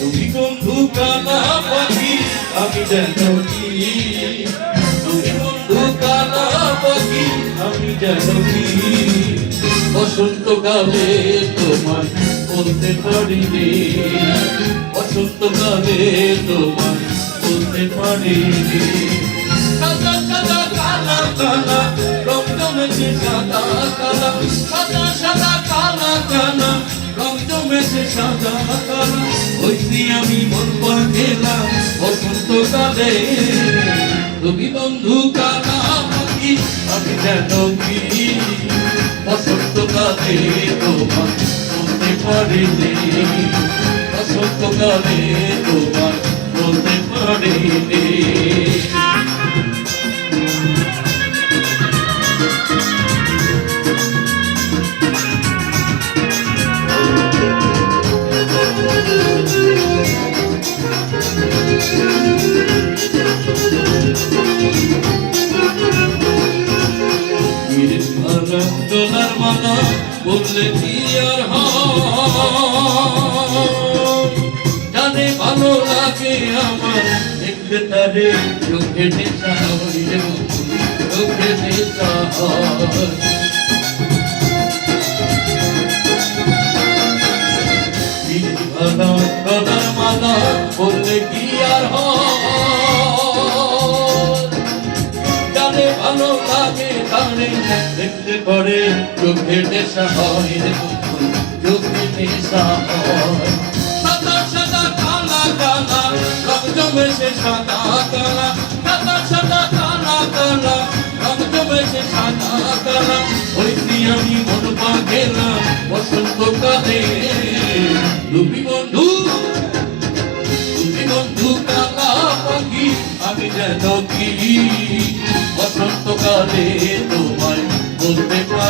তুমি বন্ধু কালা পাখি আমি যেন কি তুমি বন্ধু কালা পাখি আমি যেন কি বসন্তকালে তোমার বলতে পারিনি বসন্তকালে তোমার বলতে সাদা কালা কালা রং সাদা কালা সাদা কালা কালা রং জমেছে সাদা কালা ওইসি আমি মন গেলাম, বসন্তকালে। তুমি বন্ধু কালা পাখি আমি যেন কি? বসন্তকালে তোমার বলতে পারিনি। বসন্তকালে তোমার বলতে পারিনি। বললে কি আর? জানে ভালো লাগে আমার দেখতে তারে চোখে মালা বললে কি আর তারে দেখতে পরে, চোখে নেশা হয় নেশা হয়। কালা কালা কালা। কালা কালা কালা। আমি মন পা গেলাম বসন্তকালে লুবি বন্ধু তুমি বন্ধু কাকা পাখি, আমি যেন কি? বসন্তকালে